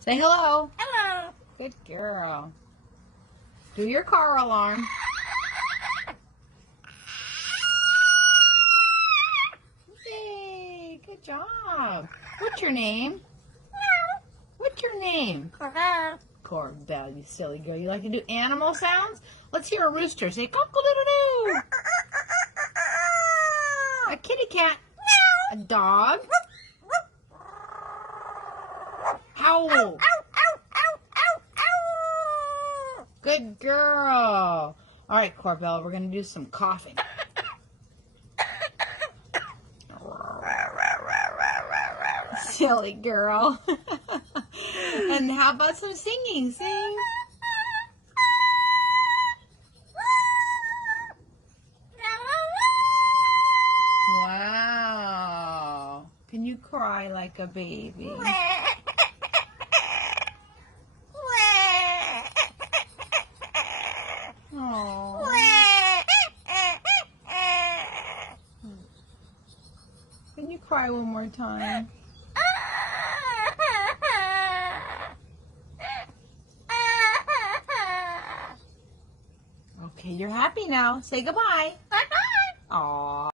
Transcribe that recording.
Say hello. Hello. Good girl. Do your car alarm. Yay, good job. What's your name? What's your name? Corbell, you silly girl. You like to do animal sounds? Let's hear a rooster. Say cock-a-doodle-doo. A kitty cat. A dog. Owl. Good girl. All right, Corbell, we're going to do some coughing. Silly girl. And how about some singing? Sing. Wow. Can you cry like a baby? Oh. Can you cry one more time? Okay, you're happy now. Say goodbye. Aw.